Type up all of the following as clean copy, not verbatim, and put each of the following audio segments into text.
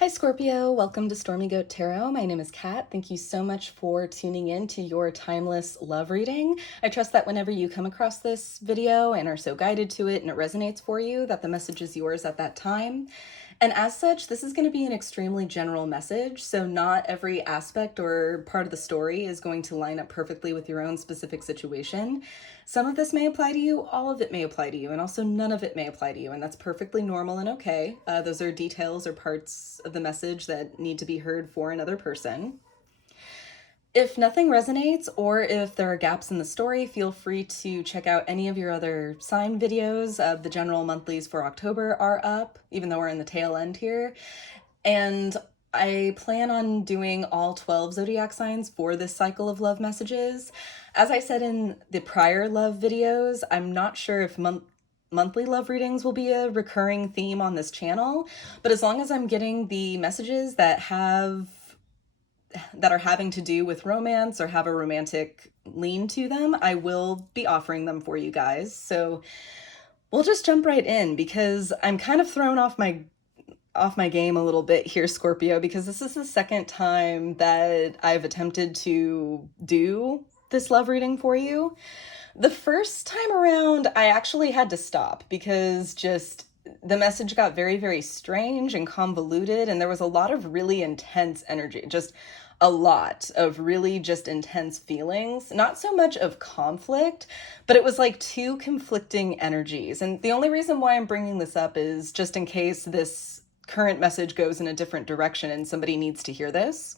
Hi Scorpio, welcome to Stormy Goat Tarot. My name is Kat. Thank you so much for tuning in to your timeless love reading. I trust that whenever you come across this video and are so guided to it and it resonates for you, that the message is yours at that time. And as such, this is going to be an extremely general message, so not every aspect or part of the story is going to line up perfectly with your own specific situation. Some of this may apply to you, all of it may apply to you, and also none of it may apply to you, and that's perfectly normal and okay. Those are details or parts of the message that need to be heard for another person. If nothing resonates, or if there are gaps in the story, feel free to check out any of your other sign videos. The general monthlies for October are up, even though we're in the tail end here. And I plan on doing all 12 zodiac signs for this cycle of love messages. As I said in the prior love videos, I'm not sure if monthly love readings will be a recurring theme on this channel, but as long as I'm getting the messages that are having to do with romance or have a romantic lean to them, I will be offering them for you guys. So we'll just jump right in, because I'm kind of thrown off my game a little bit here, Scorpio, because this is the second time that I've attempted to do this love reading for you. The first time around, I actually had to stop because just the message got very, very strange and convoluted, and there was a lot of really intense energy, just a lot of really just intense feelings, not so much of conflict, but it was like two conflicting energies. And the only reason why I'm bringing this up is just in case this current message goes in a different direction and somebody needs to hear this.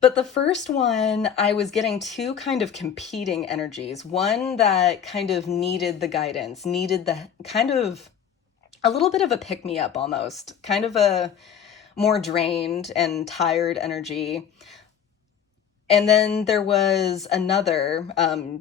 But the first one, I was getting two kind of competing energies. One that kind of needed the guidance, needed the kind of a little bit of a pick-me-up almost, kind of a more drained and tired energy. And then there was another,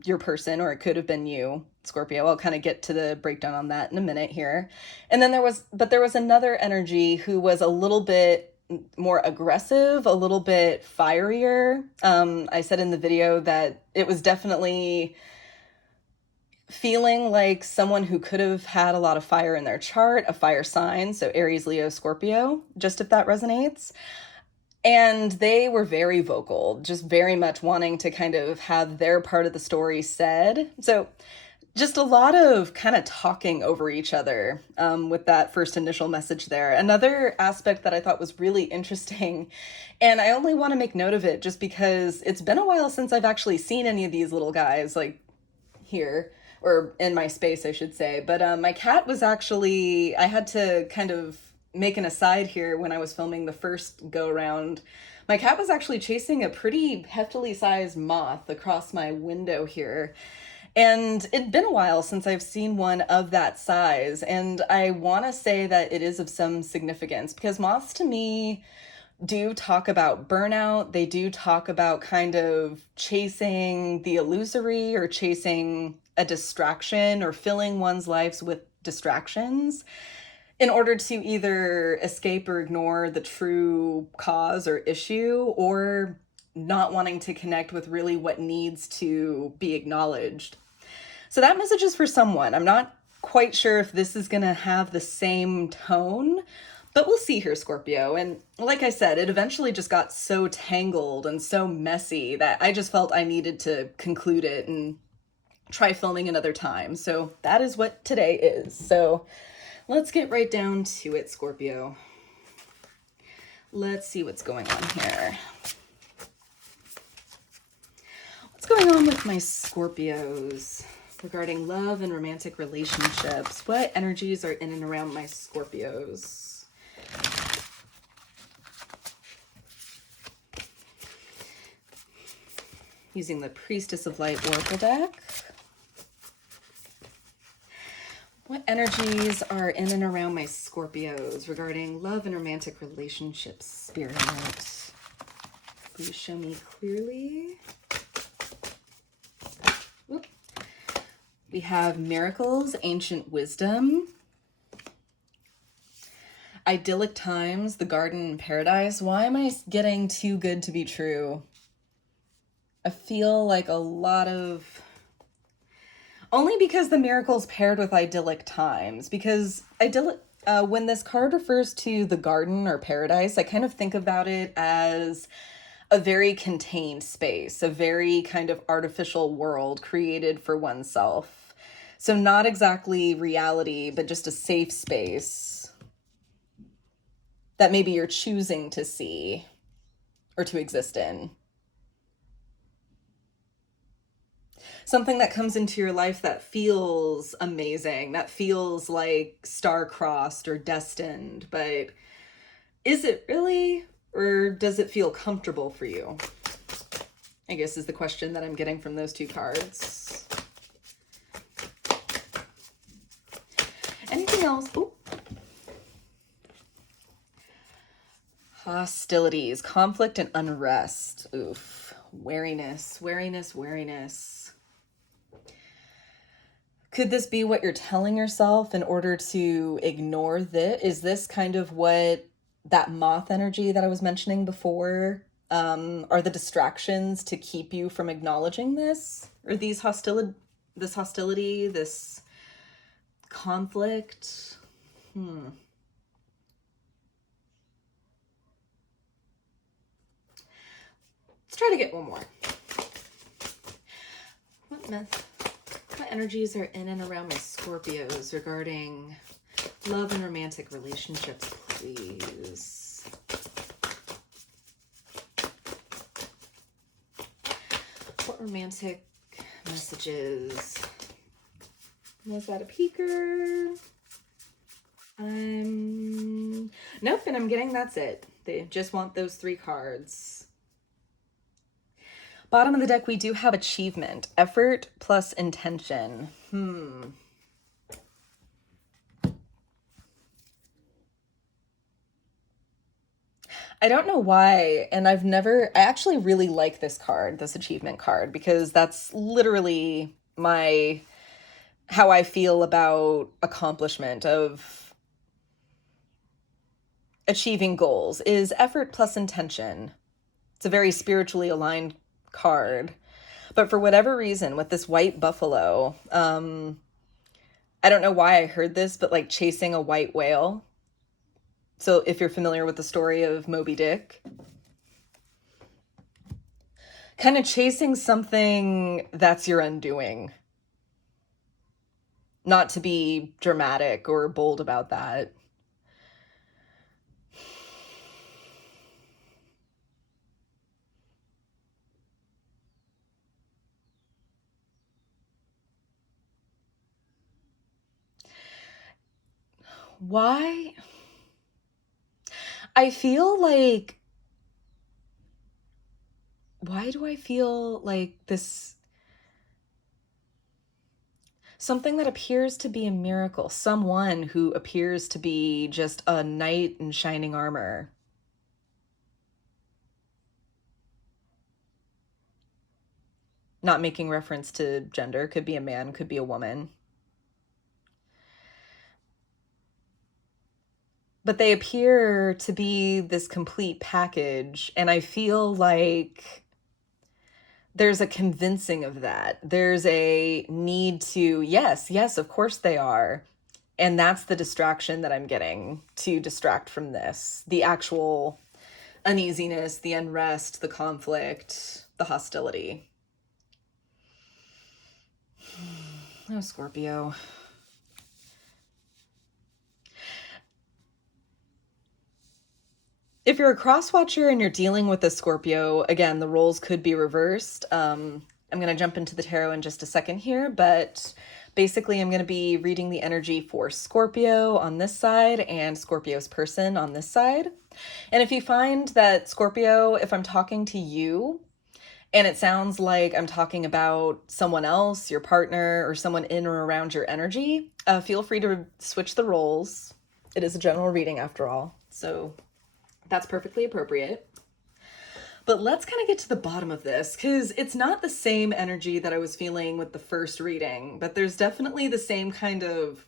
your person, or it could have been you, Scorpio. I'll kind of get to the breakdown on that in a minute here. And then there was another energy who was a little bit more aggressive, a little bit fierier. I said in the video that it was definitely feeling like someone who could have had a lot of fire in their chart, a fire sign, so Aries, Leo, Scorpio, just if that resonates. And they were very vocal, just very much wanting to kind of have their part of the story said. So just a lot of kind of talking over each other with that first initial message there. Another aspect that I thought was really interesting, and I only want to make note of it just because it's been a while since I've actually seen any of these little guys, like here, or in my space, I should say. But my cat was actually, I had to kind of make an aside here when I was filming the first go around. My cat was actually chasing a pretty heftily sized moth across my window here. And it'd been a while since I've seen one of that size. And I want to say that it is of some significance, because moths to me do talk about burnout. They do talk about kind of chasing the illusory, or chasing a distraction, or filling one's lives with distractions in order to either escape or ignore the true cause or issue, or not wanting to connect with really what needs to be acknowledged. So that message is for someone. I'm not quite sure if this is going to have the same tone, but we'll see here, Scorpio. And like I said, it eventually just got so tangled and so messy that I just felt I needed to conclude it and try filming another time. So that is what today is. So let's get right down to it, Scorpio. Let's see what's going on here. What's going on with my Scorpios regarding love and romantic relationships? What energies are in and around my Scorpios? Using the Priestess of Light Oracle deck. What energies are in and around my Scorpios regarding love and romantic relationships, Spirit? Please show me clearly. Whoop. We have Miracles, Ancient Wisdom, Idyllic Times, the Garden in Paradise. Why am I getting too good to be true? I feel like a lot of... Only because the Miracles paired with Idyllic Times, because When this card refers to the garden or paradise, I kind of think about it as a very contained space, a very kind of artificial world created for oneself. So not exactly reality, but just a safe space that maybe you're choosing to see or to exist in. Something that comes into your life that feels amazing, that feels like star-crossed or destined, but is it really? Or does it feel comfortable for you? I guess is the question that I'm getting from those two cards. Anything else? Ooh. Hostilities, conflict, and unrest. Oof. Wariness, wariness, wariness. Could this be what you're telling yourself in order to ignore this? Is this kind of what that moth energy that I was mentioning before are the distractions to keep you from acknowledging this? Or this hostility, this conflict? Let's try to get one more. What energies are in and around my Scorpios regarding love and romantic relationships, please? What romantic messages? Was that a peeker? Nope, and I'm getting that's it. They just want those 3 cards. Bottom of the deck, we do have achievement, effort plus intention. I don't know why, and I actually really like this card, this achievement card, because that's literally how I feel about accomplishment of achieving goals is effort plus intention. It's a very spiritually aligned card. But for whatever reason, with this white buffalo, I don't know why I heard this, but like chasing a white whale. So if you're familiar with the story of Moby Dick, kind of chasing something that's your undoing. Not to be dramatic or bold about that. Why? I feel like, why do I feel like this? Something that appears to be a miracle. Someone who appears to be just a knight in shining armor. Not making reference to gender. Could be a man, could be a woman. But they appear to be this complete package, and I feel like there's a convincing of that. There's a need to, yes, of course they are. And that's the distraction that I'm getting to distract from this. The actual uneasiness, the unrest, the conflict, the hostility. Oh, Scorpio. If you're a cross-watcher and you're dealing with a Scorpio, again, the roles could be reversed. I'm going to jump into the tarot in just a second here, but basically I'm going to be reading the energy for Scorpio on this side and Scorpio's person on this side. And if you find that Scorpio, if I'm talking to you and it sounds like I'm talking about someone else, your partner, or someone in or around your energy, feel free to switch the roles. It is a general reading after all, so that's perfectly appropriate. But let's kind of get to the bottom of this, because it's not the same energy that I was feeling with the first reading, but there's definitely the same kind of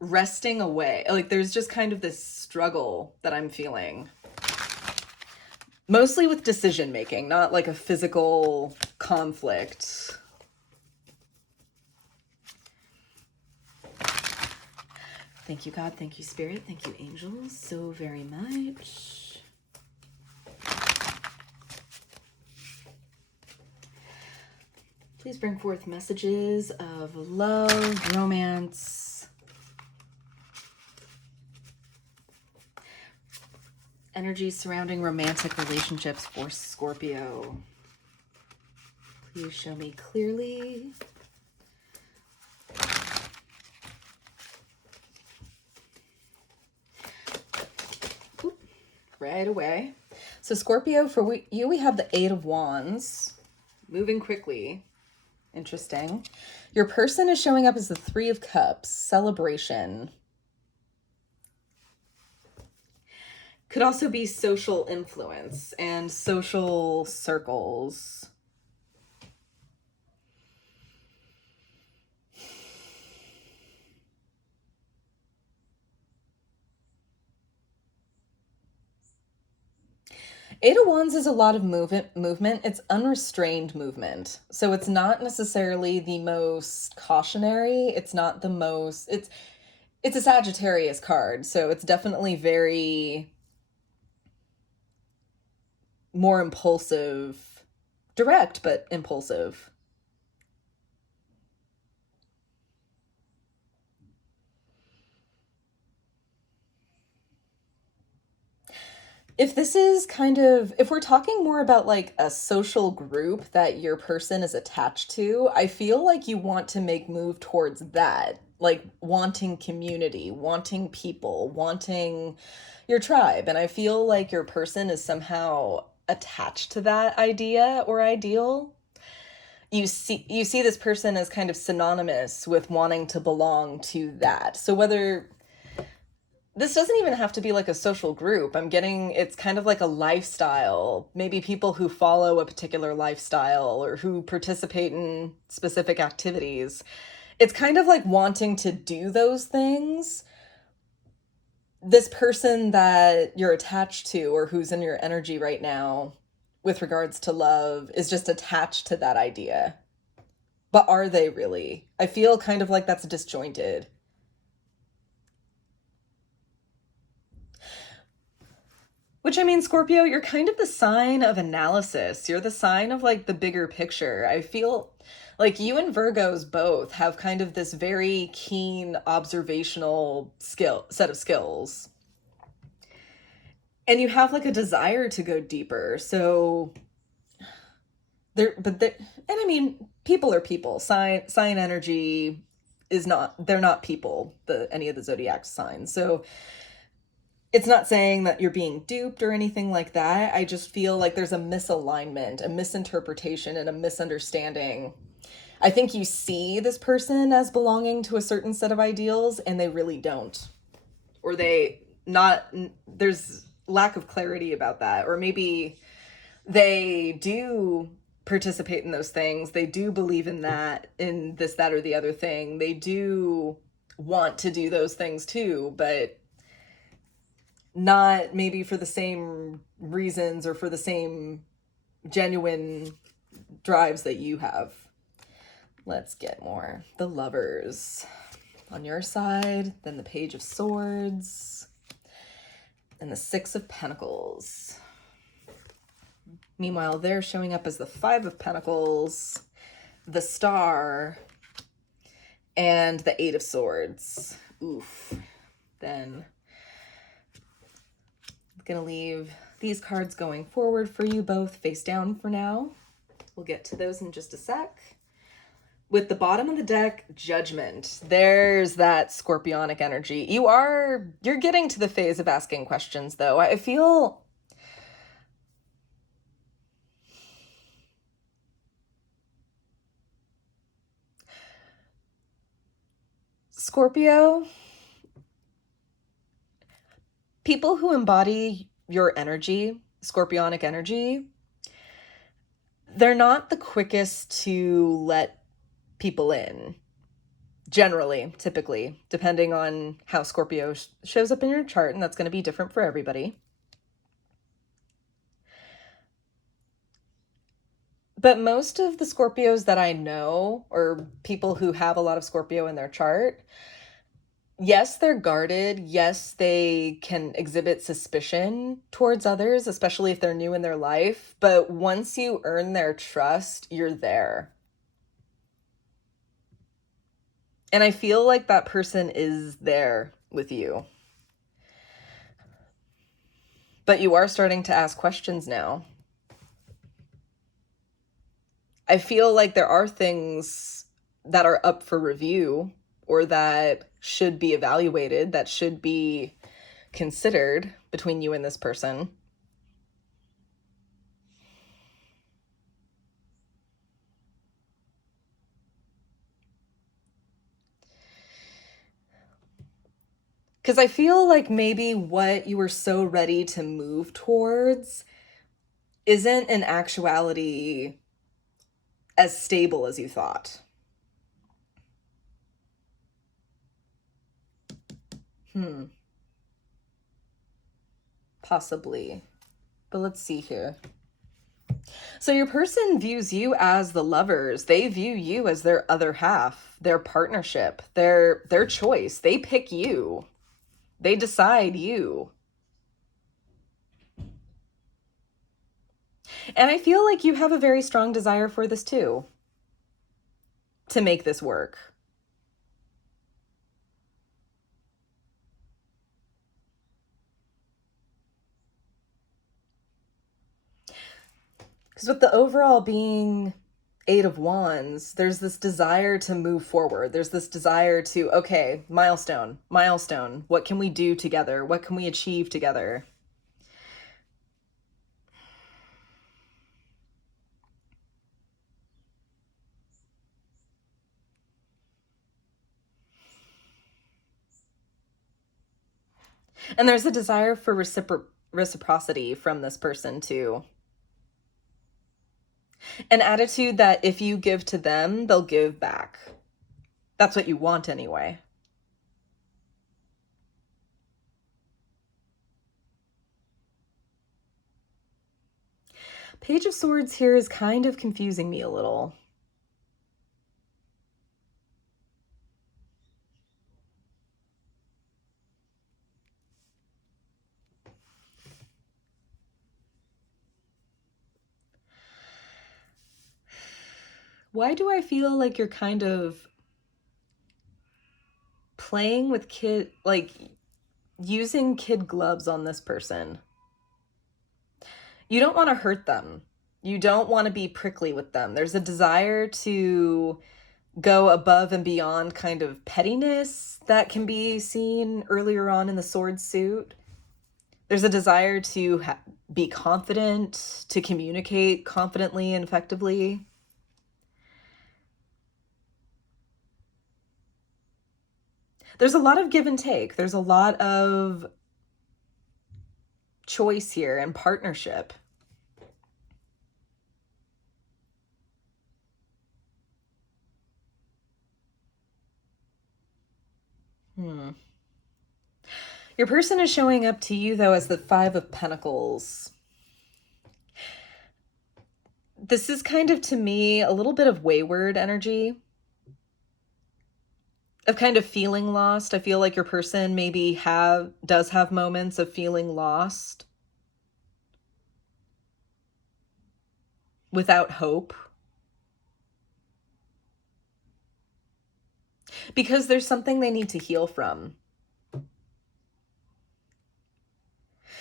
resting away. Like there's just kind of this struggle that I'm feeling. Mostly with decision making, not like a physical conflict. Thank you, God. Thank you, Spirit. Thank you, angels, so very much. Please bring forth messages of love, romance, energies surrounding romantic relationships for Scorpio. Please show me clearly. Oop, right away. So Scorpio, for you, we have the Eight of Wands, moving quickly. Interesting. Your person is showing up as the Three of Cups, celebration. Could also be social influence and social circles. Eight of Wands is a lot of movement. It's unrestrained movement. So it's not necessarily the most cautionary. It's not the most, it's a Sagittarius card. So it's definitely very more impulsive, direct, but impulsive. If this is kind of, if we're talking more about like a social group that your person is attached to, I feel like you want to make move towards that, like wanting community, wanting people, wanting your tribe. And I feel like your person is somehow attached to that idea or ideal. You see this person as kind of synonymous with wanting to belong to that. So whether this doesn't even have to be like a social group. I'm getting, it's kind of like a lifestyle. Maybe people who follow a particular lifestyle or who participate in specific activities. It's kind of like wanting to do those things. This person that you're attached to or who's in your energy right now with regards to love is just attached to that idea. But are they really? I feel kind of like that's disjointed. Which, I mean, Scorpio, you're kind of the sign of analysis. You're the sign of like the bigger picture. I feel like you and Virgos both have kind of this very keen observational set of skills. And you have like a desire to go deeper. So and I mean, people are people. Sign energy is not, they're not people, any of the zodiac signs. So it's not saying that you're being duped or anything like that. I just feel like there's a misalignment, a misinterpretation, and a misunderstanding. I think you see this person as belonging to a certain set of ideals and they really don't. Or there's lack of clarity about that. Or maybe they do participate in those things. They do believe in that, in this, that, or the other thing. They do want to do those things too, but not maybe for the same reasons or for the same genuine drives that you have. Let's get more. The Lovers on your side, then the Page of Swords, and the Six of Pentacles. Meanwhile, they're showing up as the Five of Pentacles, the Star, and the Eight of Swords. Oof. Then gonna leave these cards going forward for you both face down for now. We'll get to those in just a sec. With the bottom of the deck, Judgment. There's that scorpionic energy. You're getting to the phase of asking questions though. I feel Scorpio, people who embody your energy, scorpionic energy, they're not the quickest to let people in. Generally, typically, depending on how Scorpio shows up in your chart, and that's going to be different for everybody. But most of the Scorpios that I know, or people who have a lot of Scorpio in their chart, Yes, they're guarded. Yes, they can exhibit suspicion towards others, especially if they're new in their life. But once you earn their trust, you're there. And I feel like that person is there with you. But you are starting to ask questions now. I feel like there are things that are up for review or that should be evaluated, that should be considered between you and this person. Because I feel like maybe what you were so ready to move towards isn't in actuality as stable as you thought. Possibly. But let's see here. So your person views you as the lovers. They view you as their other half, their partnership, their choice. They pick you. They decide you. And I feel like you have a very strong desire for this too, to make this work. Because with the overall being Eight of Wands, there's this desire to move forward. There's this desire to, okay, milestone, milestone. What can we do together? What can we achieve together? And there's a desire for reciprocity from this person too. An attitude that if you give to them, they'll give back. That's what you want anyway. Page of Swords here is kind of confusing me a little. Why do I feel like you're kind of playing with using kid gloves on this person? You don't want to hurt them. You don't want to be prickly with them. There's a desire to go above and beyond kind of pettiness that can be seen earlier on in the sword suit. There's a desire to be confident, to communicate confidently and effectively. There's a lot of give and take. There's a lot of choice here and partnership. Your person is showing up to you, though, as the Five of Pentacles. This is kind of, to me, a little bit of wayward energy, of kind of feeling lost. I feel like your person maybe does have moments of feeling lost, without hope, because there's something they need to heal from.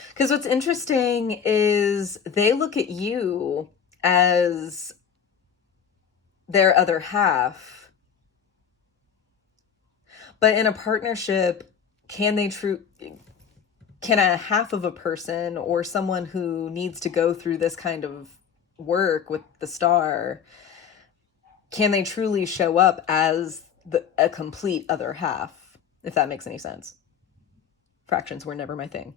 Because what's interesting is they look at you as their other half. But in a partnership, can a half of a person or someone who needs to go through this kind of work with the star, can they truly show up as a complete other half, if that makes any sense? Fractions were never my thing.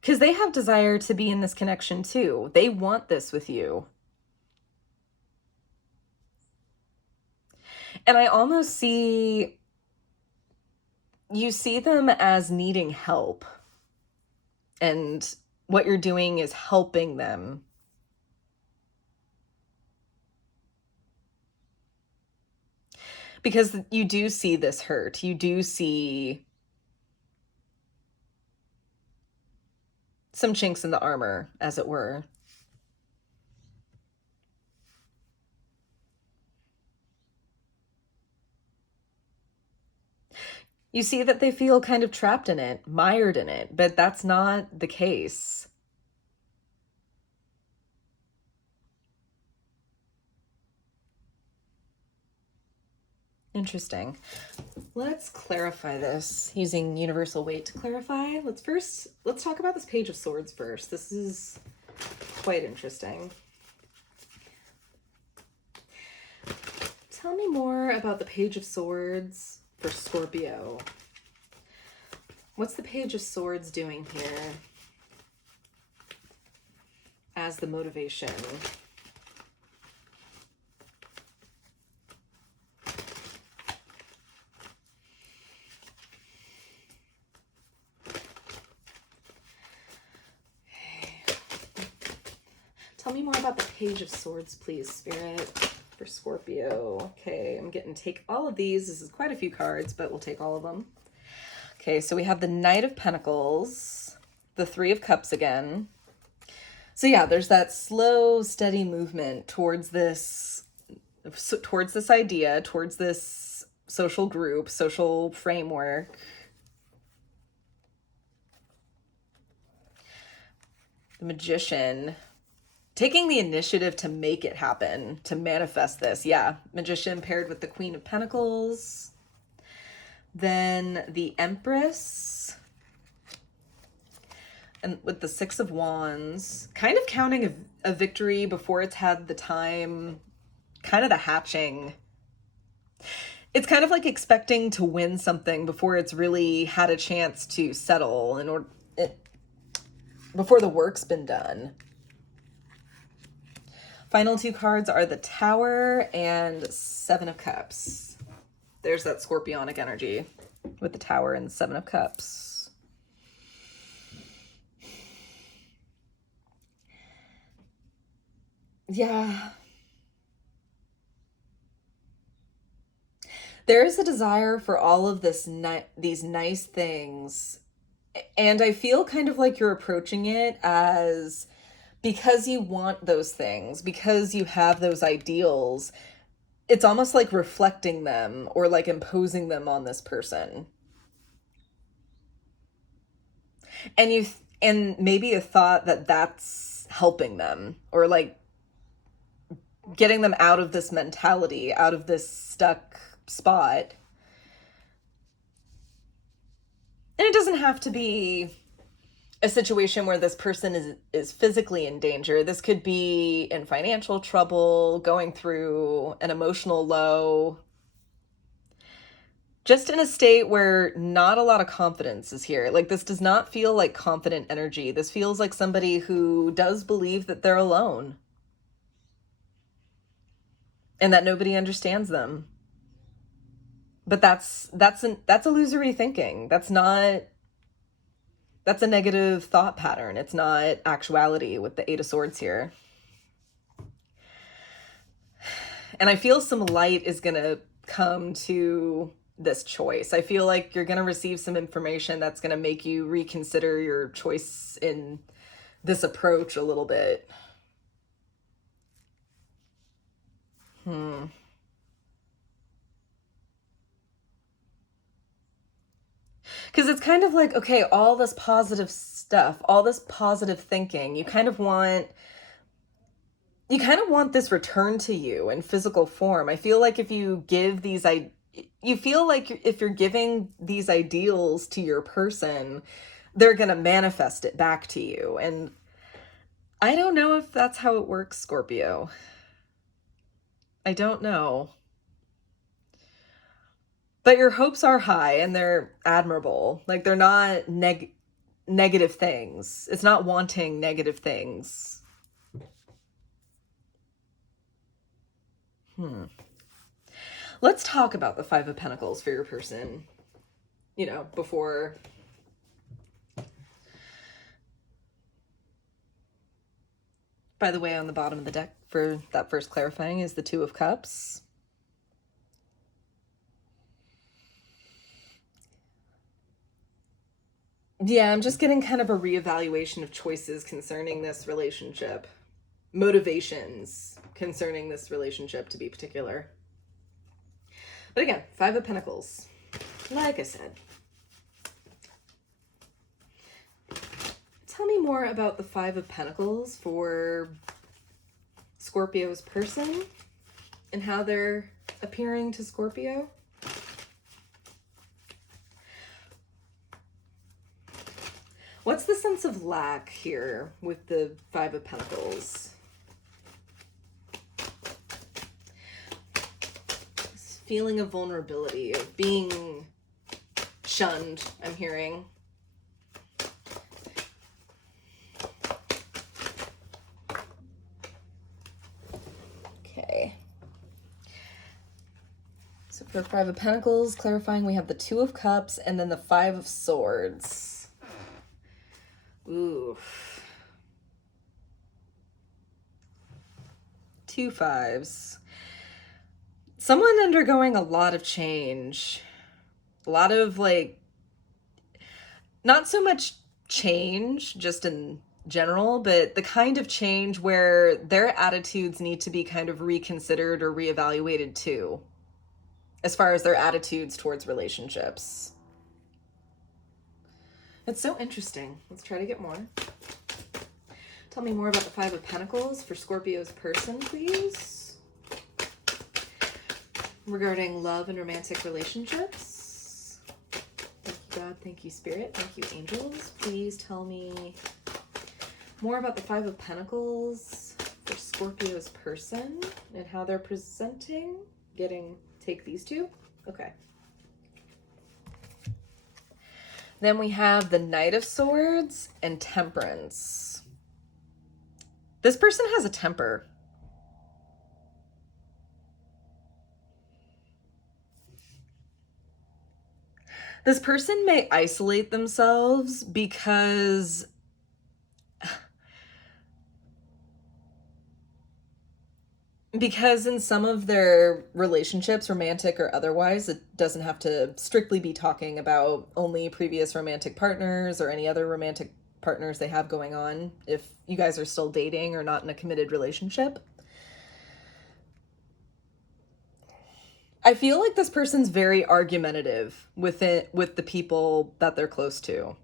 Because they have desire to be in this connection too. They want this with you. And I almost see them as needing help and what you're doing is helping them. Because you do see this hurt. You do see some chinks in the armor, as it were. You see that they feel kind of trapped in it, mired in it, but that's not the case. Interesting. Let's clarify this using universal weight to clarify. Let's talk about this Page of Swords first. This is quite interesting. Tell me more about the Page of Swords for Scorpio. What's the Page of Swords doing here as the motivation? Tell me more about the Page of Swords, please, Spirit, for Scorpio. Okay, I'm getting take all of these. This is quite a few cards, but we'll take all of them. Okay, so we have the Knight of Pentacles, the Three of Cups again. So yeah, there's that slow, steady movement towards this idea, towards this social group, social framework. The Magician, taking the initiative to make it happen, to manifest this. Yeah, Magician paired with the Queen of Pentacles. Then the Empress, and with the Six of Wands, kind of counting a victory before it's had the time, kind of the hatching. It's kind of like expecting to win something before it's really had a chance to settle, before the work's been done. Final two cards are the Tower and Seven of Cups. There's that Scorpionic energy with the Tower and the Seven of Cups. Yeah. There is a desire for all of these nice things. And I feel kind of like you're approaching it as, because you want those things, because you have those ideals, it's almost like reflecting them or like imposing them on this person. And maybe a thought that that's helping them, or like getting them out of this mentality, out of this stuck spot. And it doesn't have to be a situation where this person is physically in danger. This could be in financial trouble, going through an emotional low, just in a state where not a lot of confidence is here. Like, this does not feel like confident energy. This feels like somebody who does believe that they're alone and that nobody understands them. But that's illusory thinking. That's a negative thought pattern. It's not actuality with the Eight of Swords here. And I feel some light is going to come to this choice. I feel like you're going to receive some information that's going to make you reconsider your choice in this approach a little bit. Because it's kind of like, okay, all this positive stuff, all this positive thinking, you kind of want this return to you in physical form. I feel like if you give you feel like if you're giving these ideals to your person, they're going to manifest it back to you. And I don't know if that's how it works, Scorpio. I don't know. But your hopes are high and they're admirable. Like, they're not negative things. It's not wanting negative things. Let's talk about the Five of Pentacles for your person, before. By the way, on the bottom of the deck for that first clarifying is the Two of Cups. Yeah, I'm just getting kind of a reevaluation of choices concerning this relationship. Motivations concerning this relationship, to be particular. But again, Five of Pentacles. Like I said. Tell me more about the Five of Pentacles for Scorpio's person and how they're appearing to Scorpio. What's the sense of lack here with the Five of Pentacles? This feeling of vulnerability, of being shunned, I'm hearing. Okay. So for Five of Pentacles, clarifying, we have the Two of Cups and then the Five of Swords. Ooh. Two fives. Someone undergoing a lot of change. A lot of, like, not so much change just in general, but the kind of change where their attitudes need to be kind of reconsidered or reevaluated too, as far as their attitudes towards relationships. It's so interesting. Let's try to get more. Tell me more about the Five of Pentacles for Scorpio's person, please. Regarding love and romantic relationships. Thank you, God. Thank you, Spirit. Thank you, angels. Please tell me more about the Five of Pentacles for Scorpio's person and how they're presenting. Take these two. Okay. Then we have the Knight of Swords and Temperance. This person has a temper. This person may isolate themselves because in some of their relationships, romantic or otherwise, it doesn't have to strictly be talking about only previous romantic partners or any other romantic partners they have going on if you guys are still dating or not in a committed relationship. I feel like this person's very argumentative with the people that they're close to.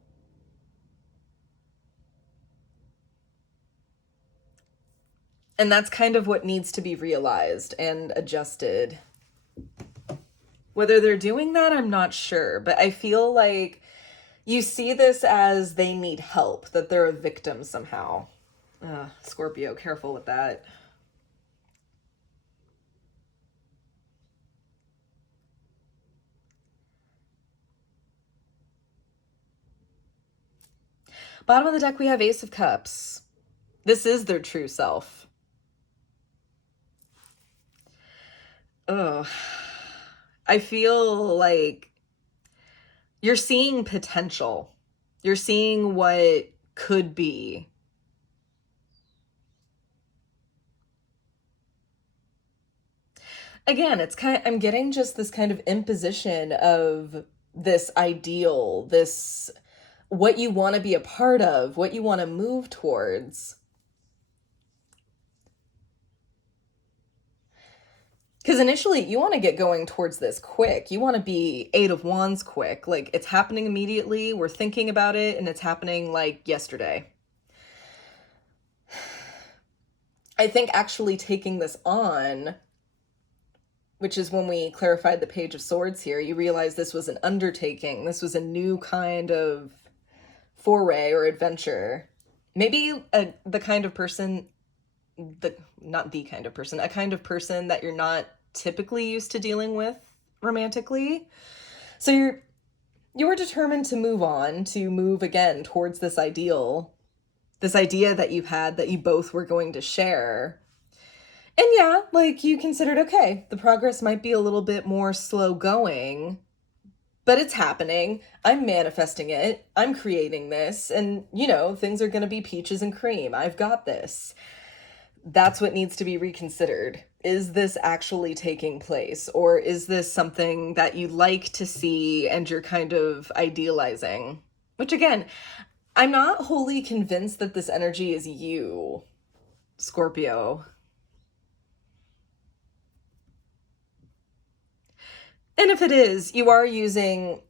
And that's kind of what needs to be realized and adjusted. Whether they're doing that, I'm not sure. But I feel like you see this as they need help, that they're a victim somehow. Scorpio, careful with that. Bottom of the deck, we have Ace of Cups. This is their true self. Oh, I feel like you're seeing potential. You're seeing what could be. Again, I'm getting just this kind of imposition of this ideal, this what you want to be a part of, what you want to move towards. Because initially, you want to get going towards this quick. You want to be Eight of Wands quick. Like, it's happening immediately. We're thinking about it, and it's happening, like, yesterday. I think actually taking this on, which is when we clarified the Page of Swords here, you realize this was an undertaking. This was a new kind of foray or adventure. Maybe the kind of person... not the kind of person, a kind of person that you're not typically used to dealing with romantically. So you were determined to move on, to move again towards this ideal, this idea that you had that you both were going to share. And yeah, like you considered, okay, the progress might be a little bit more slow going, but it's happening. I'm manifesting it. I'm creating this. And, you know, things are going to be peaches and cream. I've got this. that's what needs to be reconsidered. Is this actually taking place? Or is this something that you like to see and you're kind of idealizing? Which again, I'm not wholly convinced that this energy is you, Scorpio. And if it is, you are using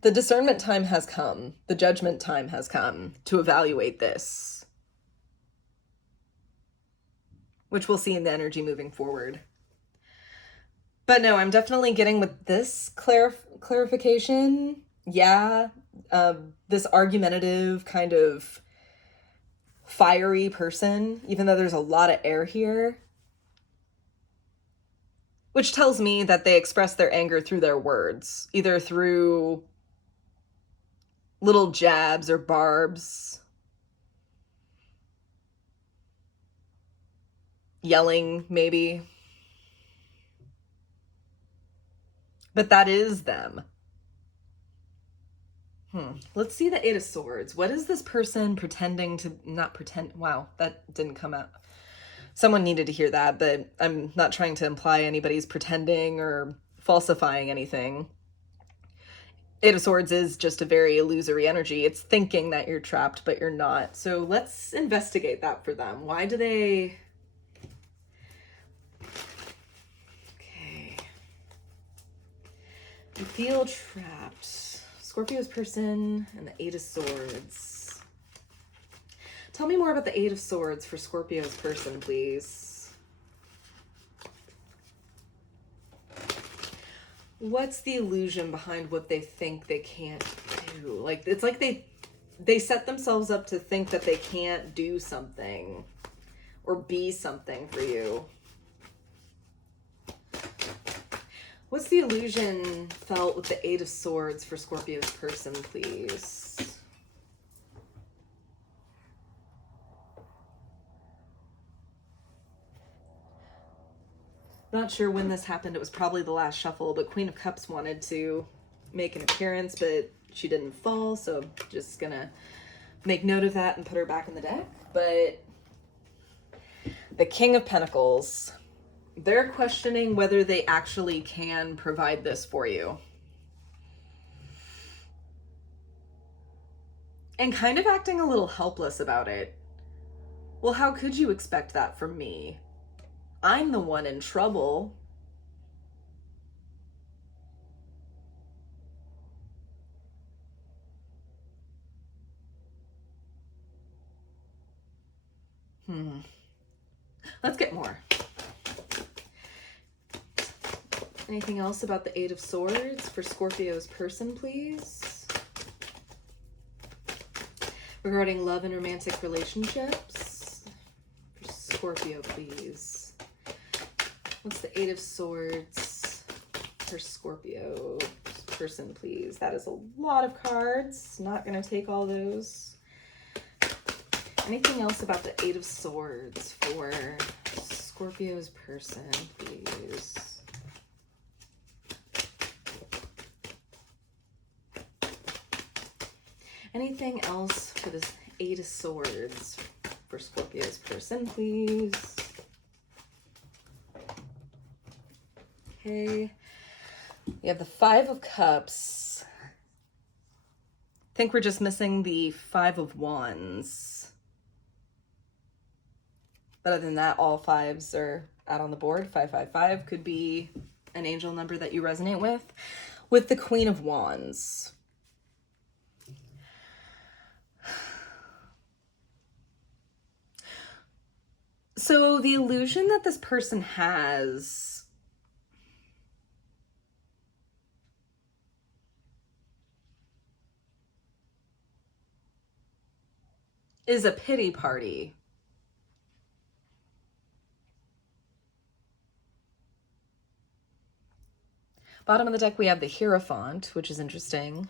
the discernment time has come, the judgment time has come to evaluate this, which we'll see in the energy moving forward. But no, I'm definitely getting with this clarification. Yeah, this argumentative kind of fiery person, even though there's a lot of air here, which tells me that they express their anger through their words, either through little jabs or barbs, yelling maybe. But that is them. Let's see the Eight of Swords. What is this person pretending to not pretend? Wow, that didn't come out. Someone needed to hear that, but I'm not trying to imply anybody's pretending or falsifying anything. Eight of Swords is just a very illusory energy. It's thinking that you're trapped, but you're not. So let's investigate that for them. Why do they... Okay. You feel trapped. Scorpio's person and the Eight of Swords. Tell me more about the Eight of Swords for Scorpio's person, please. What's the illusion behind what they think they can't do? Like, it's like they set themselves up to think that they can't do something or be something for you. What's the illusion felt with the Eight of Swords for Scorpio's person, please? Not sure when this happened. It was probably the last shuffle, but Queen of Cups wanted to make an appearance, but she didn't fall, so I'm just gonna make note of that and put her back in the deck. But the King of Pentacles... They're questioning whether they actually can provide this for you. And kind of acting a little helpless about it. Well, how could you expect that from me? I'm the one in trouble. Let's get more. Anything else about the Eight of Swords for Scorpio's person, please? Regarding love and romantic relationships, for Scorpio, please. What's the Eight of Swords for Scorpio's person, please? That is a lot of cards. Not going to take all those. Anything else about the Eight of Swords for Scorpio's person, please? Anything else for this Eight of Swords for Scorpio's person, please? Okay. We have the Five of Cups. I think we're just missing the Five of Wands. But other than that, all fives are out on the board. 555 could be an angel number that you resonate with. With the Queen of Wands. So the illusion that this person has is a pity party. Bottom of the deck, we have the Hierophant, which is interesting.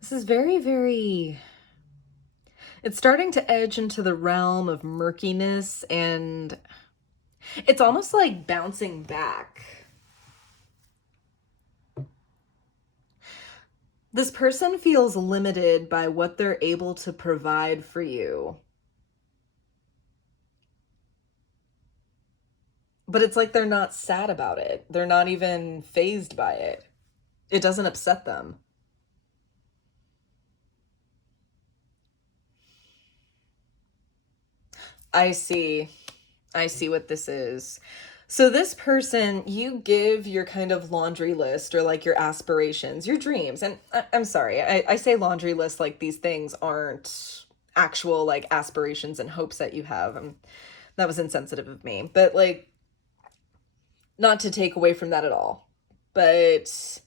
This is very, very... It's starting to edge into the realm of murkiness and It's almost like bouncing back. This person feels limited by what they're able to provide for you. But it's like they're not sad about it. They're not even fazed by it. It doesn't upset them. I see. I see what this is. So this person, you give your kind of laundry list or like your aspirations, your dreams. And I'm sorry, I say laundry list like these things aren't actual like aspirations and hopes that you have. That was insensitive of me. But like, not to take away from that at all. But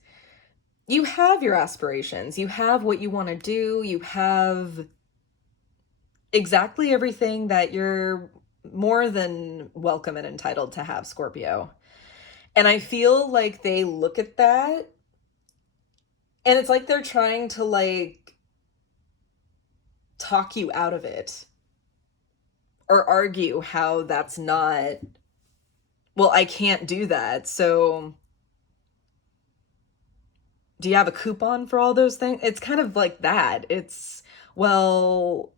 you have your aspirations. You have what you want to do. You have exactly everything that you're more than welcome and entitled to have, Scorpio. And I feel like they look at that and it's like they're trying to like talk you out of it or argue how that's not, well, I can't do that. So do you have a coupon for all those things? It's kind of like that. It's, well,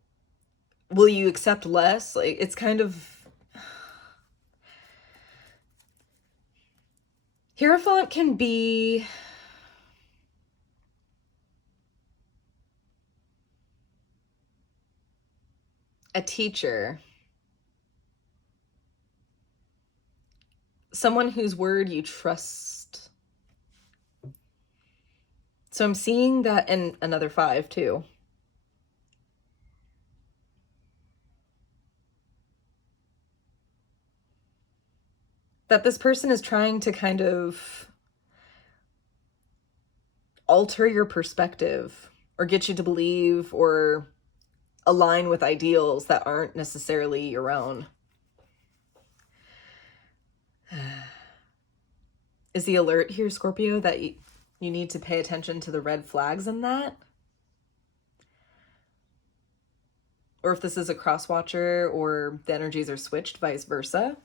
will you accept less? Like, it's kind of, Hierophant can be a teacher, someone whose word you trust. So I'm seeing that in another 5 too. That this person is trying to kind of alter your perspective or get you to believe or align with ideals that aren't necessarily your own. Is the alert here, Scorpio, that you need to pay attention to the red flags in that? Or if this is a cross watcher or the energies are switched, vice versa.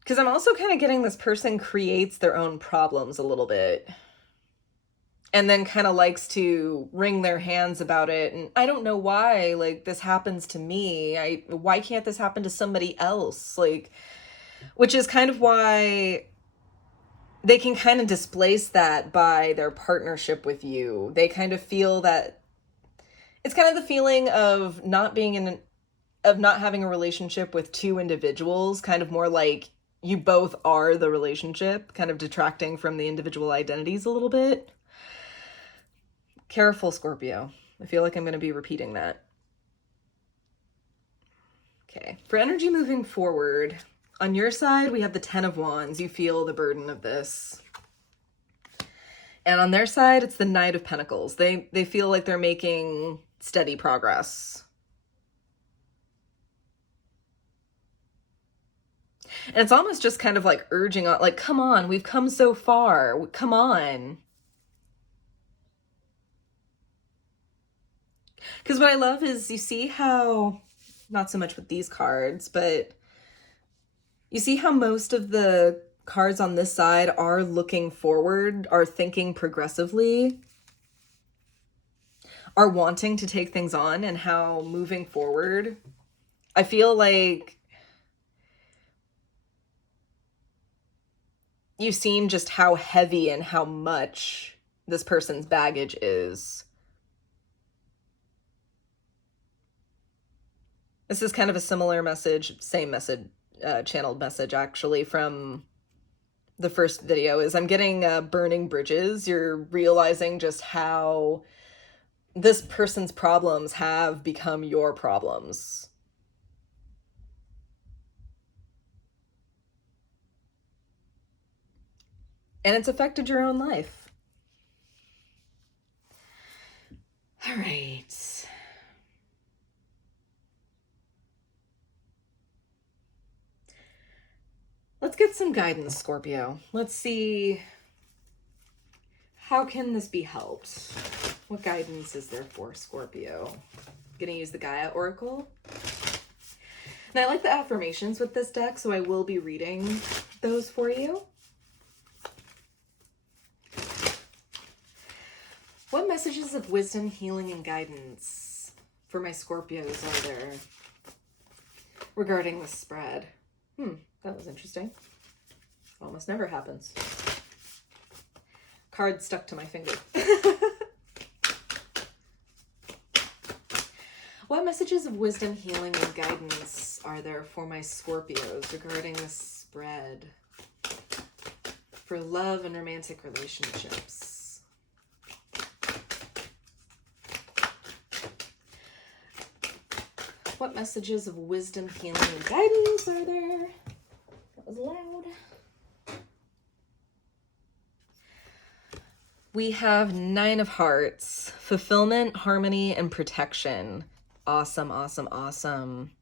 Because I'm also kind of getting this person creates their own problems a little bit. And then kind of likes to wring their hands about it. And I don't know why, like, this happens to me. Why can't this happen to somebody else? Like, which is kind of why they can kind of displace that by their partnership with you. They kind of feel that it's kind of the feeling of not being of not having a relationship with two individuals, kind of more like you both are the relationship, kind of detracting from the individual identities a little bit. Careful, Scorpio. I feel like I'm going to be repeating that. Okay. For energy moving forward, on your side, we have the 10 of Wands. You feel the burden of this. And on their side, it's the Knight of Pentacles. They feel like they're making steady progress. And it's almost just kind of like urging on, like, come on, we've come so far. Come on. Because what I love is you see how, not so much with these cards, but you see how most of the cards on this side are looking forward, are thinking progressively, are wanting to take things on, and how moving forward, I feel like you've seen just how heavy and how much this person's baggage is. This is kind of a similar message, same message, channeled message actually from the first video, is I'm getting burning bridges. You're realizing just how this person's problems have become your problems. And it's affected your own life. All right. Let's get some guidance, Scorpio. Let's see, how can this be helped? What guidance is there for Scorpio? Gonna use the Gaia Oracle. And I like the affirmations with this deck, so I will be reading those for you. What messages of wisdom, healing, and guidance for my Scorpios are there regarding the spread? That was interesting. Almost never happens. Card stuck to my finger. What messages of wisdom, healing, and guidance are there for my Scorpios regarding the spread for love and romantic relationships? What messages of wisdom, healing, and guidance are there? That was loud. We have 9 of Hearts, fulfillment, harmony, and protection. Awesome, awesome, awesome.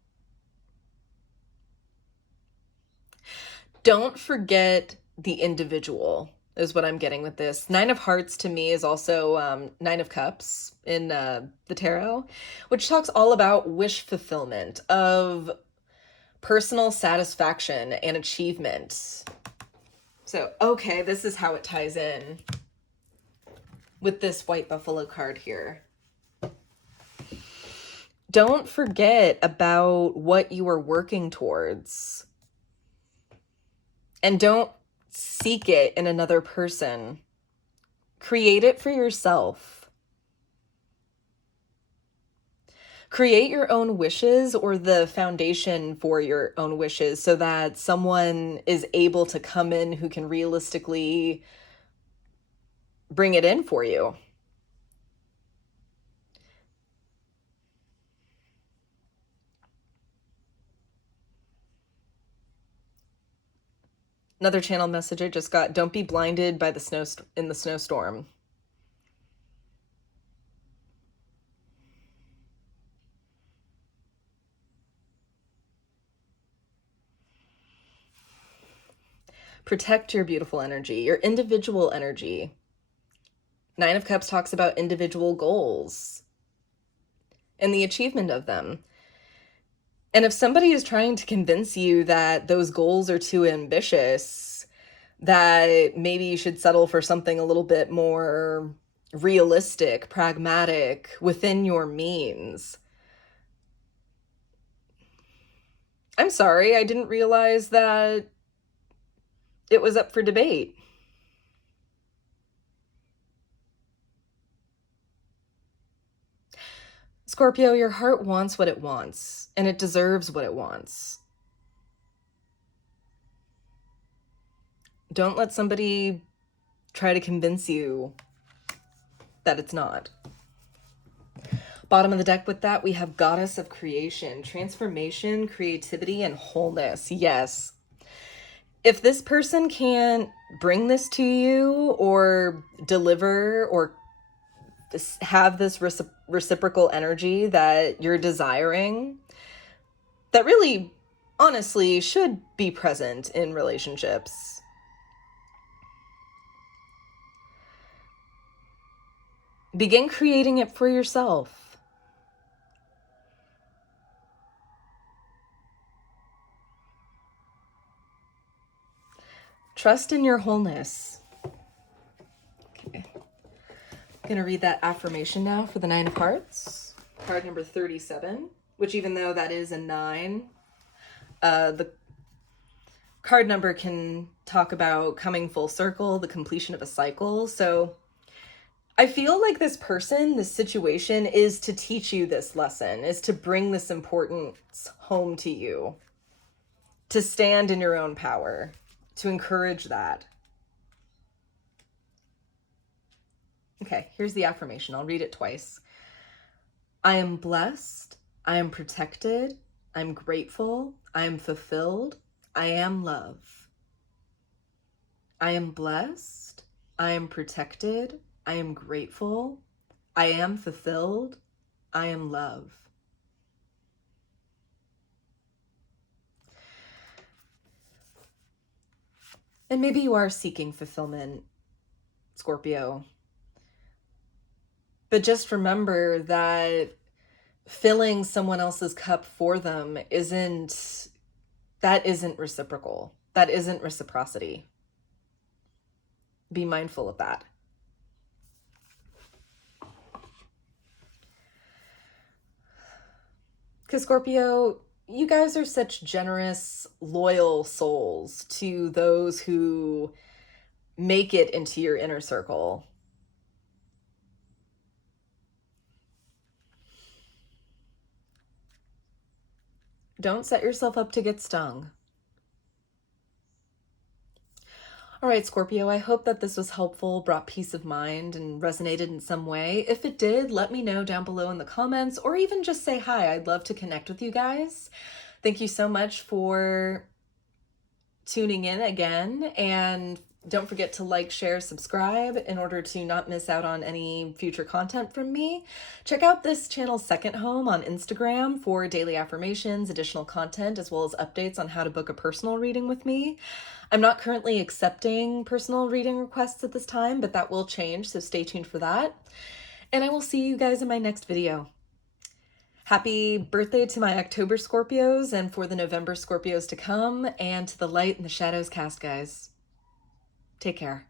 Don't forget the individual is what I'm getting with this. 9 of Hearts to me is also 9 of Cups in the tarot, which talks all about wish fulfillment, of personal satisfaction and achievement. So, okay, this is how it ties in with this white buffalo card here. Don't forget about what you are working towards. And don't seek it in another person. Create it for yourself. Create your own wishes, or the foundation for your own wishes, so that someone is able to come in who can realistically bring it in for you. Another channel message I just got: don't be blinded by the snow in the snowstorm. Protect your beautiful energy, your individual energy. 9 of Cups talks about individual goals and the achievement of them. And if somebody is trying to convince you that those goals are too ambitious, that maybe you should settle for something a little bit more realistic, pragmatic, within your means, I'm sorry, I didn't realize that it was up for debate. Scorpio, your heart wants what it wants, and it deserves what it wants. Don't let somebody try to convince you that it's not. Bottom of the deck with that, we have Goddess of Creation, transformation, creativity, and wholeness. Yes. If this person can't bring this to you or deliver or have this reciprocal energy that you're desiring, that really, honestly, should be present in relationships, begin creating it for yourself. Trust in your wholeness. Okay. I'm going to read that affirmation now for the 9 of Hearts. Card number 37, which, even though that is a 9, the card number can talk about coming full circle, the completion of a cycle. So I feel like this person, this situation, is to teach you this lesson, is to bring this importance home to you, to stand in your own power, to encourage that. Okay, here's the affirmation. I'll read it twice. I am blessed. I am protected. I'm grateful. I am fulfilled. I am love. I am blessed. I am protected. I am grateful. I am fulfilled. I am love. And maybe you are seeking fulfillment, Scorpio. But just remember that filling someone else's cup for them isn't reciprocal. That isn't reciprocity. Be mindful of that. Because Scorpio, you guys are such generous, loyal souls to those who make it into your inner circle. Don't set yourself up to get stung. All right, Scorpio, I hope that this was helpful, brought peace of mind, and resonated in some way. If it did, let me know down below in the comments, or even just say hi. I'd love to connect with you guys. Thank you so much for tuning in again, and don't forget to like, share, subscribe in order to not miss out on any future content from me. Check out this channel's second home on Instagram for daily affirmations, additional content, as well as updates on how to book a personal reading with me. I'm not currently accepting personal reading requests at this time, but that will change, so stay tuned for that. And I will see you guys in my next video. Happy birthday to my October Scorpios and for the November Scorpios to come, and to the light and the shadows cast, guys. Take care.